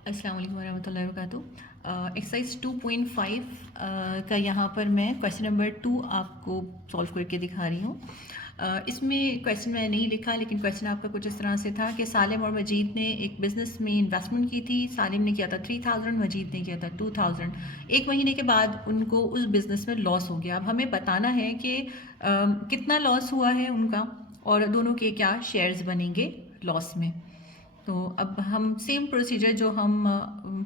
अस्सलाम वालेकुम वरहमतुल्लाहि वबरकातुहू। एक्सरसाइज 2.5 का यहाँ पर मैं क्वेश्चन नंबर 2 आपको सॉल्व करके दिखा रही हूँ। इसमें क्वेश्चन मैंने नहीं लिखा, लेकिन क्वेश्चन आपका कुछ इस तरह से था कि सालिम और मजीद ने एक बिज़नेस में इन्वेस्टमेंट की थी। सालिम ने किया था 3000, मजीद ने किया था 2000। एक महीने के बाद उनको उस बिज़नेस में लॉस हो गया। अब हमें बताना है कि कितना लॉस हुआ है उनका और दोनों के क्या शेयर्स बनेंगे लॉस में। तो अब हम सेम प्रोसीजर जो हम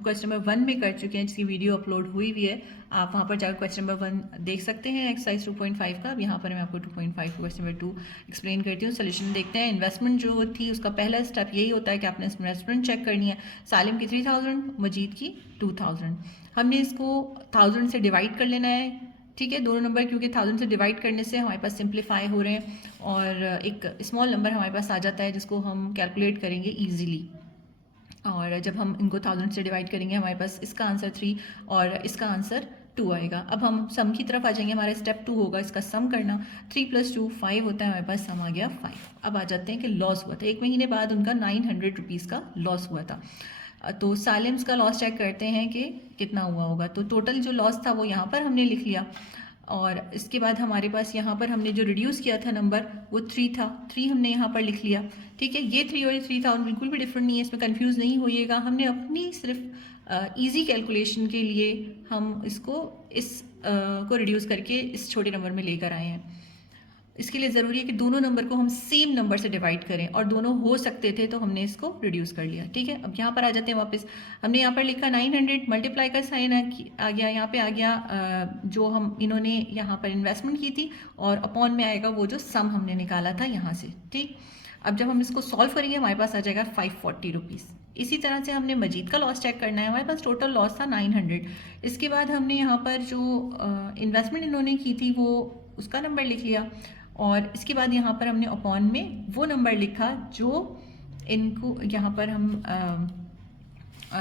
क्वेश्चन नंबर 1 में कर चुके हैं, जिसकी वीडियो अपलोड हुई हुई है, आप वहाँ पर जाकर क्वेश्चन नंबर 1 देख सकते हैं एक्सरसाइज 2.5 का। अब यहाँ पर मैं आपको 2.5 क्वेश्चन नंबर 2 एक्सप्लेन करती हूँ। सोल्यूशन देखते हैं। इन्वेस्टमेंट जो थी उसका पहला स्टेप यही होता है कि आपने इन्वेस्टमेंट चेक करनी है। सालिम की 3000, मजीद की 2000। हमने इसको 1000 से डिवाइड कर लेना है, ठीक है। दोनों नंबर क्योंकि 1000 से डिवाइड करने से हमारे पास सिंप्लीफाई हो रहे हैं और एक स्मॉल नंबर हमारे पास आ जाता है जिसको हम कैलकुलेट करेंगे ईजीली। और जब हम इनको 1000 से डिवाइड करेंगे हमारे पास इसका आंसर 3 और इसका आंसर 2 आएगा। अब हम सम की तरफ आ जाएंगे। हमारा स्टेप 2 होगा इसका सम करना। 3 + 2 5 होता है, हमारे पास सम आ गया 5। अब आ जाते हैं कि लॉस हुआ था। एक महीने बाद उनका 900 रुपीज़ का लॉस हुआ था। तो सालिम्स का लॉस चेक करते हैं कि कितना हुआ होगा। तो टोटल जो लॉस था वो यहाँ पर हमने लिख लिया और इसके बाद हमारे पास यहाँ पर हमने जो रिड्यूस किया था नंबर वो 3 था। 3 हमने यहाँ पर लिख लिया, ठीक है। ये 3 और ये 3000 बिल्कुल भी डिफरेंट नहीं है, इसमें कंफ्यूज नहीं होइएगा। हमने अपनी सिर्फ इजी कैलकुलेशन के लिए हम इसको को रिड्यूस करके इस छोटे नंबर में लेकर आए हैं। इसके लिए ज़रूरी है कि दोनों नंबर को हम सेम नंबर से डिवाइड करें और दोनों हो सकते थे तो हमने इसको रिड्यूस कर लिया, ठीक है। अब यहाँ पर आ जाते हैं वापस। हमने यहाँ पर लिखा 900, मल्टीप्लाई का साइन आ गया, यहाँ पे आ गया जो हम इन्होंने यहाँ पर इन्वेस्टमेंट की थी और अपॉन में आएगा वो जो सम हमने निकाला था यहाँ से, ठीक। अब जब हम इसको सॉल्व करेंगे हमारे पास आ जाएगा 540 रुपीज़। इसी तरह से हमने मजीद का लॉस चेक करना है। हमारे पास टोटल लॉस था 900। इसके बाद हमने यहाँ पर जो इन्वेस्टमेंट इन्होंने की थी वो उसका नंबर लिख लिया और इसके बाद यहाँ पर हमने अपॉन में वो नंबर लिखा जो इनको यहाँ पर हम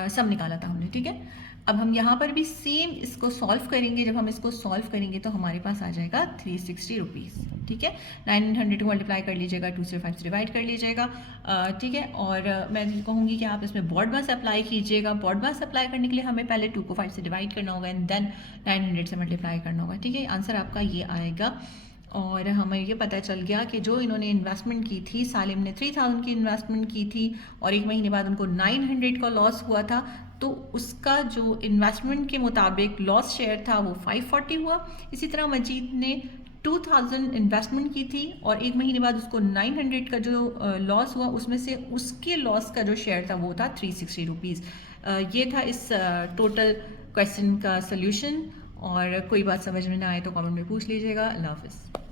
सम निकाला था हमने, ठीक है। अब हम यहाँ पर भी सेम इसको सॉल्व करेंगे। जब हम इसको सॉल्व करेंगे तो हमारे पास आ जाएगा 360 रुपीज़, ठीक है। 900 को मल्टीप्लाई कर लीजिएगा, 2 से 5 से डिवाइड कर लीजिएगा, ठीक है। और मैं कहूँगी कि आप इसमें बॉड मास अप्लाई कीजिएगा। बॉड मास अप्लाई करने के लिए हमें पहले 2 को 5 से डिवाइड करना होगा एंड देन 900 से मल्टीप्लाई करना होगा, ठीक है। आंसर आपका ये आएगा। और हमें ये पता चल गया कि जो इन्होंने इन्वेस्टमेंट की थी, सालिम ने 3000 की इन्वेस्टमेंट की थी और एक महीने बाद उनको 900 का लॉस हुआ था, तो उसका जो इन्वेस्टमेंट के मुताबिक लॉस शेयर था वो 540 हुआ। इसी तरह मजीद ने 2000 इन्वेस्टमेंट की थी और एक महीने बाद उसको 900 का जो लॉस हुआ उसमें से उसके लॉस का जो शेयर था वो था 360 रुपीज़। ये था इस टोटल क्वेश्चन का सल्यूशन। और कोई बात समझ में ना आए तो कमेंट में पूछ लीजिएगा। अल्लाह हाफ़िज़।